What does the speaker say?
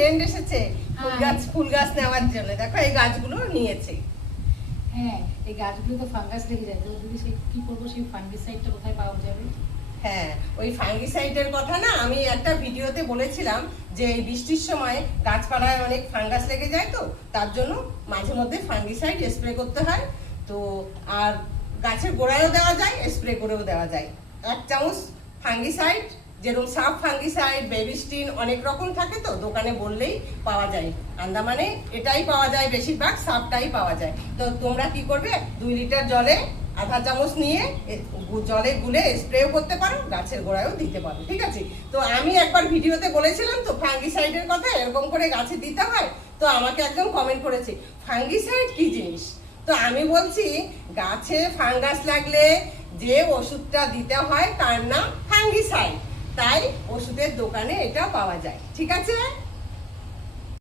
Friend এসেছে ফুল গাছ নেওয়ার জন্য। দেখো এই গাছগুলো নিয়েছে। হ্যাঁ, এই গাছগুলো তো ফাঙ্গাস লেগে যায়, তো যদি সে কি করবো, সেই ফাঙ্গিসাইডটা কোথায় পাওয়া যাবে? হ্যাঁ, ওই ফাঙ্গিসাইডের কথা না আমি একটা ভিডিওতে বলেছিলাম যে এই বৃষ্টির সময় গাছপালায় অনেক ফাঙ্গাস লেগে যায়, তো তার জন্য মাঝে মধ্যে ফাঙ্গিসাইড স্প্রে করতে হয়। তো আর গাছের গোড়ায়ও দেওয়া যায়, স্প্রে করেও দেওয়া যায়। 1 চামচ ফাঙ্গিসাইড, যেরকম সাব ফাঙ্গিসাইড, বেবিস্টিন অনেক রকম থাকে, তো দোকানে বললেই পাওয়া যায়। আন্দামানে এটাই পাওয়া যায়, বেশিরভাগ সাবটাই পাওয়া যায়। তো তোমরা কি করবে, 2 লিটার জলে আধা চামচ নিয়ে জলে গুলে স্প্রেও করতে পারো, গাছের গোড়ায়ও দিতে পারো, ঠিক আছে? তো আমি একবার ভিডিওতে বলেছিলাম তো ফাঙ্গিসাইডের কথা, এরকম করে গাছে দিতে হয়। তো আমাকে একজন কমেন্ট করেছে ফাঙ্গিসাইড কি জিনিস। তো আমি বলছি গাছে ফাঙ্গাস লাগলে যে ওষুধটা দিতে হয় তার নাম ফাঙ্গিসাইড, তাই ওষুধের দোকানে এটা পাওয়া যায়, ঠিক আছে?